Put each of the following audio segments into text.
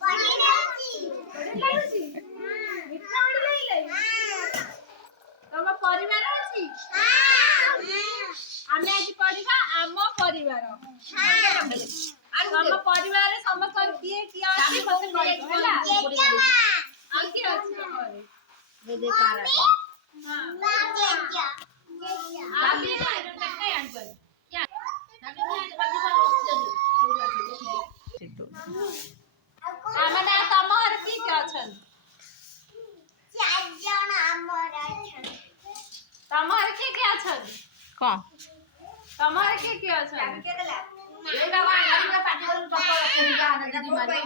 ବଢି ଲାଗୁଛି ମିଠା ବଢି ଲାଗିଲା ତମ ପରିବାର ଅଛି ଆମେ ଆଜି ପଢିବା ଆମ ପରିବାର ତମ ପରିବାରରେ ସମସ୍ତଙ୍କ କିଏ କିଏ ଅଛି ମତେ କହିବ ହେଲା ଆଉ କିଏ ଅଛି ତମ ଘରେ दे पारा आगे ना टक्का याद कर क्या आमना तम घर की के अछन चार जण हमर अछन तम घर की अछन कौन तम घर की अछन के देला एटा वा गाड़ी पाटी कर टक्कर रखे जा दीदी मारी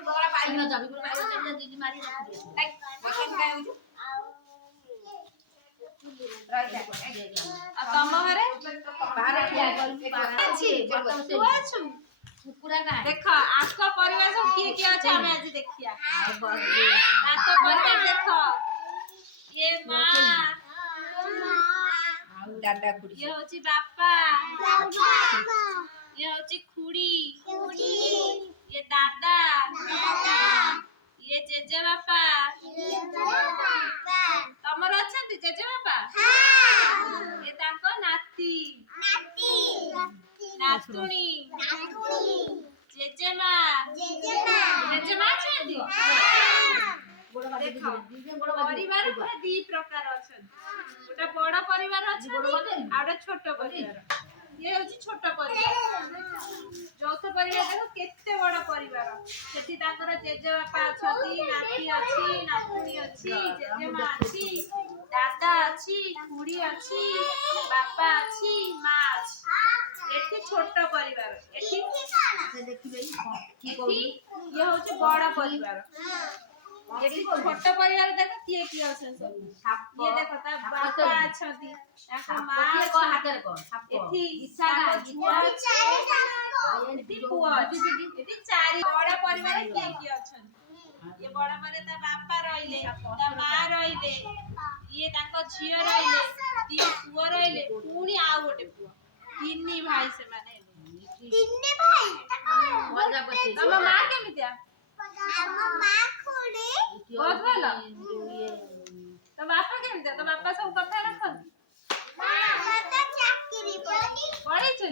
बगड़ा पाई न जाबी को पाई दीदी मारी रख दे बसन काय हो तम घरे बाहर किया कर बाहर अछि तू अछु कुकुरा का देखो आको परिवार सब किए अछि हम आज देखिया आको परिवार देखो ये मां दादा खुड़ी ये होची बापा ये होची खुड़ी ये दादा ये जेजे बापा तमर अछंती जेजे बापा ये ताको नाती नातुणी जेजेमा जेजेमा अछंती देखो परिवार पूरा दी प्रकार अछन गोटा बड़ परिवार अछन आ गोटा छोट परिवार ये होची छोट परिवार যৌথ परिवार देखो केते बड़ परिवार सेठी ताकर जेजे बापा अछती नाती अछि नातुणी अछि जेजेमा अछि दादा अछि खुड़ी अछि बापा अछि मां अछि एठी छोट परिवार एठी देखिबे एठी ये होची बड़ परिवार एठी छोट परिवार देखो किए किए अछन सब ये देखो ता बापा अछती ताको मां को हाथ को एठी इसा छुआ एठी पुआ एठी चारि बड़ परिवार किए किए अछन ये बड़ मारे ता बापा रहिले ता मां रहिले ये ताको झियो रहिले ती पुआ रहिले पुनी आ गोटे पुआ तिन्नी भाई से माने तिन्नी भाई मजा पति तम मां केमितिया हम मां खुड़ी बहुत भलो तो बापा केमितिया तो बापा सब कथा रखन मां तो चाकरी पड़ी छ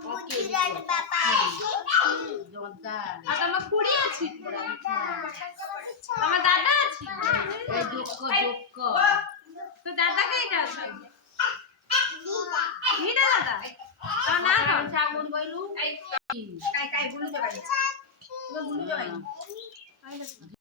गुजरात बापा अछि जोंदा आ तम खुड़ी अछि तम दादा अछि ए जोक्को तो दादा केटा अछि नीडा दादा तो ना साबुन गइलु काय काय बुलु जबाई बुलु जबाई